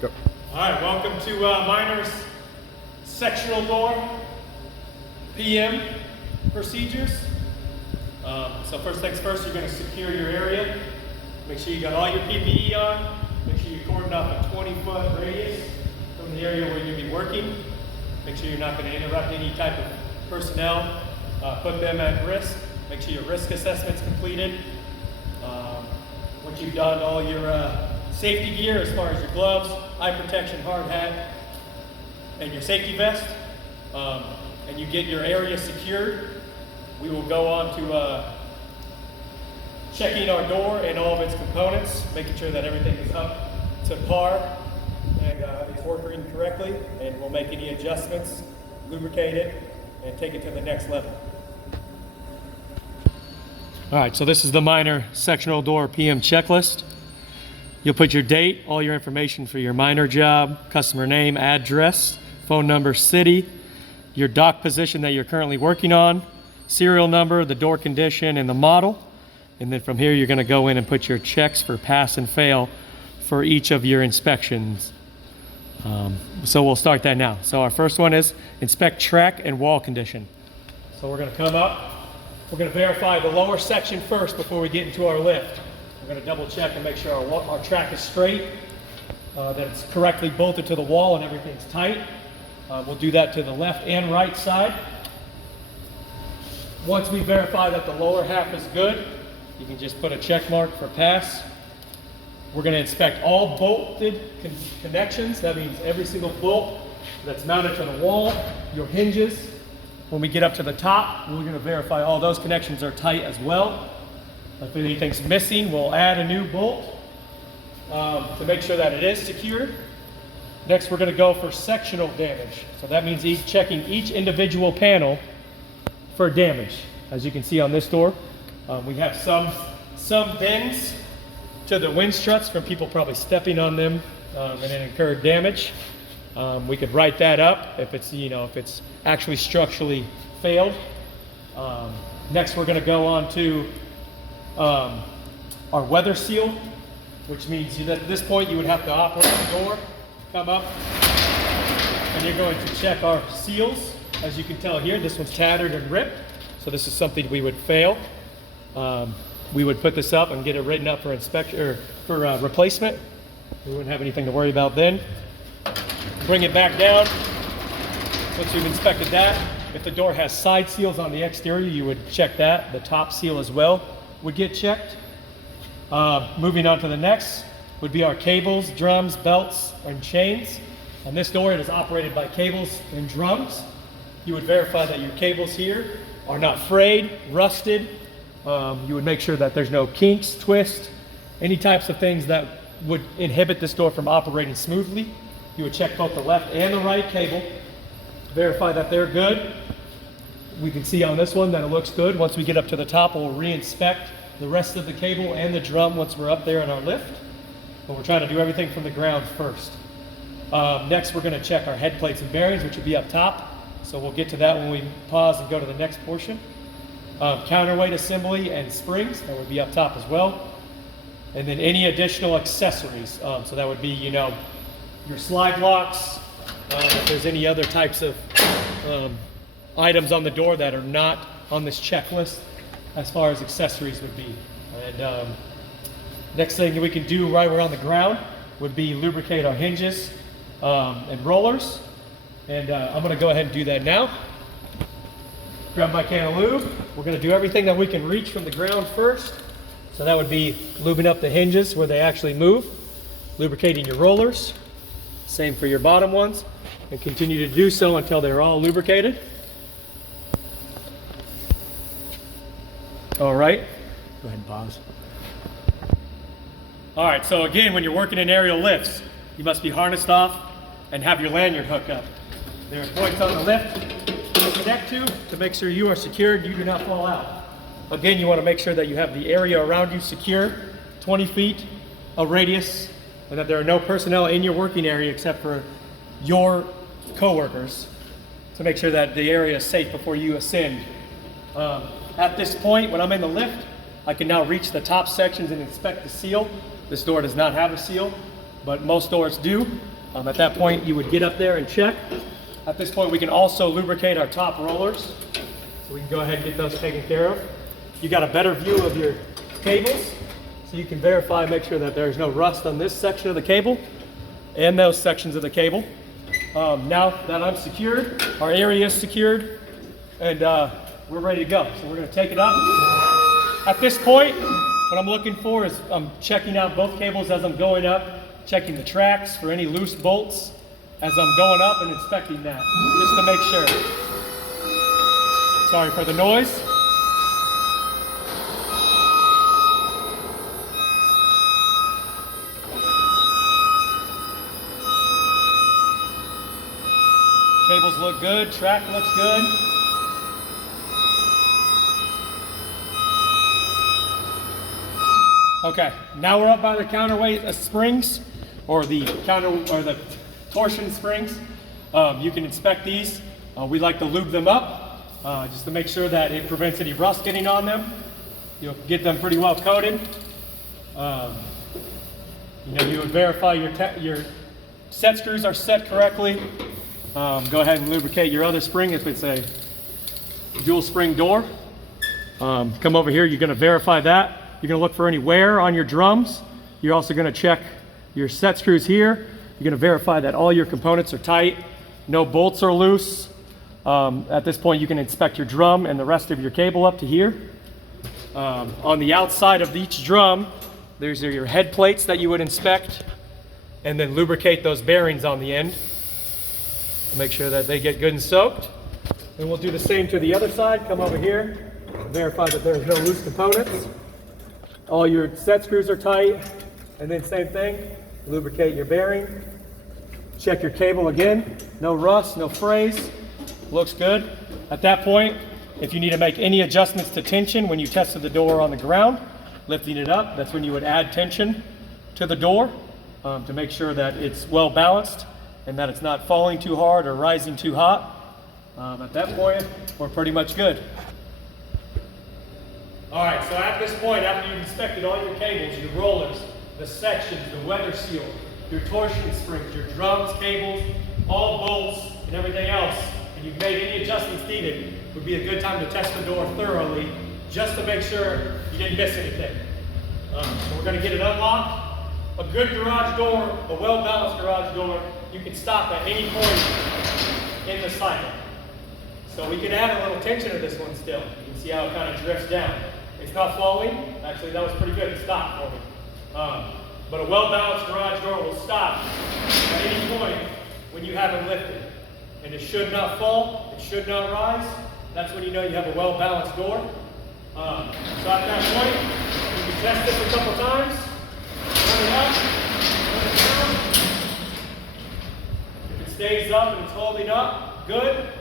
Go. All right, welcome to Miner's Sectional Door PM procedures. So first things first, you're going to secure your area. Make sure you got all your PPE on. Make sure you cordon off a 20-foot radius from the area where you're going to be working. Make sure you're not going to interrupt any type of personnel, put them at risk. Make sure your risk assessment's completed. Once you've done all your safety gear as far as your gloves, eye protection, hard hat, and your safety vest, and you get your area secured, we will go on to checking our door and all of its components, making sure that everything is up to par and is working correctly, and we'll make any adjustments, lubricate it, and take it to the next level. All right, so this is the Miner Sectional Door PM checklist. You'll put your date, all your information for your miner job, customer name, address, phone number, city, your dock position that you're currently working on, serial number, the door condition, and the model. And then from here, you're gonna go in and put your checks for pass and fail for each of your inspections. So we'll start that now. So our first one is inspect track and wall condition. So we're gonna come up, we're gonna verify the lower section first before we get into our lift. We're going to double check and make sure our track is straight, that it's correctly bolted to the wall and everything's tight. We'll do that to the left and right side. Once we verify that the lower half is good, you can just put a check mark for pass. We're going to inspect all bolted connections. That means every single bolt that's mounted to the wall, your hinges. When we get up to the top, we're going to verify all those connections are tight as well. If anything's missing, we'll add a new bolt to make sure that it is secured. Next, we're going to go for sectional damage. So that means checking each individual panel for damage. As you can see on this door, we have some bends to the wind struts from people probably stepping on them and it incurred damage. We could write that up if it's actually structurally failed. Next, we're going to go on to our weather seal, which means at this point you would have to operate the door, come up, and you're going to check our seals. As you can tell here, this one's tattered and ripped, so this is something we would fail. We would put this up and get it written up for inspection or for replacement. We wouldn't have anything to worry about then. Bring it back down. Once you've inspected that, if the door has side seals on the exterior, you would check that. The top seal as well would get checked. Moving on to the next would be our cables, drums, belts, and chains. On this door, it is operated by cables and drums. You would verify that your cables here are not frayed, rusted. You would make sure that there's no kinks, twists, any types of things that would inhibit this door from operating smoothly. You would check both the left and the right cable, verify that they're good. We can see on this one that it looks good. Once we get up to the top, we'll re-inspect the rest of the cable and the drum once we're up there in our lift. But we're trying to do everything from the ground first. Next, we're going to check our head plates and bearings, which will be up top. So we'll get to that when we pause and go to the next portion. Counterweight assembly and springs, that would be up top as well. And then any additional accessories. So that would be, your slide locks, if there's any other types of items on the door that are not on this checklist as far as accessories would be. And next thing we can do right around the ground would be lubricate our hinges and rollers. And I'm going to go ahead and do that now. Grab my can of lube. We're going to do everything that we can reach from the ground first. So that would be lubing up the hinges where they actually move, lubricating your rollers, same for your bottom ones, and continue to do so until they're all lubricated. All right, go ahead and pause. All right, so again, when you're working in aerial lifts, you must be harnessed off and have your lanyard hooked up. There are points on the lift to connect to make sure you are secured, you do not fall out. Again, you want to make sure that you have the area around you secure, 20 feet of radius, and that there are no personnel in your working area except for your coworkers to make sure that the area is safe before you ascend. At this point, when I'm in the lift, I can now reach the top sections and inspect the seal. This door does not have a seal, but most doors do. At that point, you would get up there and check. At this point, we can also lubricate our top rollers. So we can go ahead and get those taken care of. You got a better view of your cables, so you can verify and make sure that there's no rust on this section of the cable and those sections of the cable. Now that I'm secured, our area is secured, and we're ready to go. So we're going to take it up. At this point, what I'm looking for is I'm checking out both cables as I'm going up, checking the tracks for any loose bolts as I'm going up and inspecting that, just to make sure. Sorry for the noise. Cables look good, track looks good. Okay, now we're up by the counterweight springs, or the torsion springs. You can inspect these. We like to lube them up just to make sure that it prevents any rust getting on them. You'll get them pretty well coated. You would verify your set screws are set correctly. Go ahead and lubricate your other spring if it's a dual spring door. Come over here, you're going to verify that. You're going to look for any wear on your drums. You're also going to check your set screws here. You're going to verify that all your components are tight, no bolts are loose. At this point, you can inspect your drum and the rest of your cable up to here. On the outside of each drum, there's your head plates that you would inspect, and then lubricate those bearings on the end. Make sure that they get good and soaked. And we'll do the same to the other side. Come over here, verify that there's no loose components. All your set screws are tight, and then same thing, lubricate your bearing. Check your cable again, no rust, no frays, looks good. At that point, if you need to make any adjustments to tension when you tested the door on the ground, lifting it up, that's when you would add tension to the door to make sure that it's well balanced and that it's not falling too hard or rising too hot. At that point, we're pretty much good. All right, so at this point, after you've inspected all your cables, your rollers, the sections, the weather seal, your torsion springs, your drums, cables, all bolts, and everything else, and you've made any adjustments needed, would be a good time to test the door thoroughly, just to make sure you didn't miss anything. So we're going to get it unlocked. A good garage door, a well-balanced garage door, you can stop at any point in the cycle. So we can add a little tension to this one still. You can see how it kind of drifts down. It's not falling. Actually, that was pretty good. It stopped for me. But a well-balanced garage door will stop at any point when you have it lifted. And it should not fall. It should not rise. That's when you know you have a well-balanced door. So at that point, you can test this a couple times. Turn it up. Turn it down. If it stays up and it's holding up, good.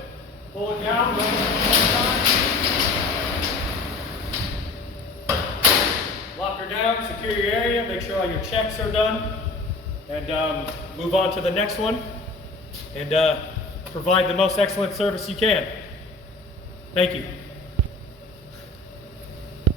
Pull it down. One time. Lock her down, secure your area, make sure all your checks are done, and move on to the next one, and provide the most excellent service you can. Thank you.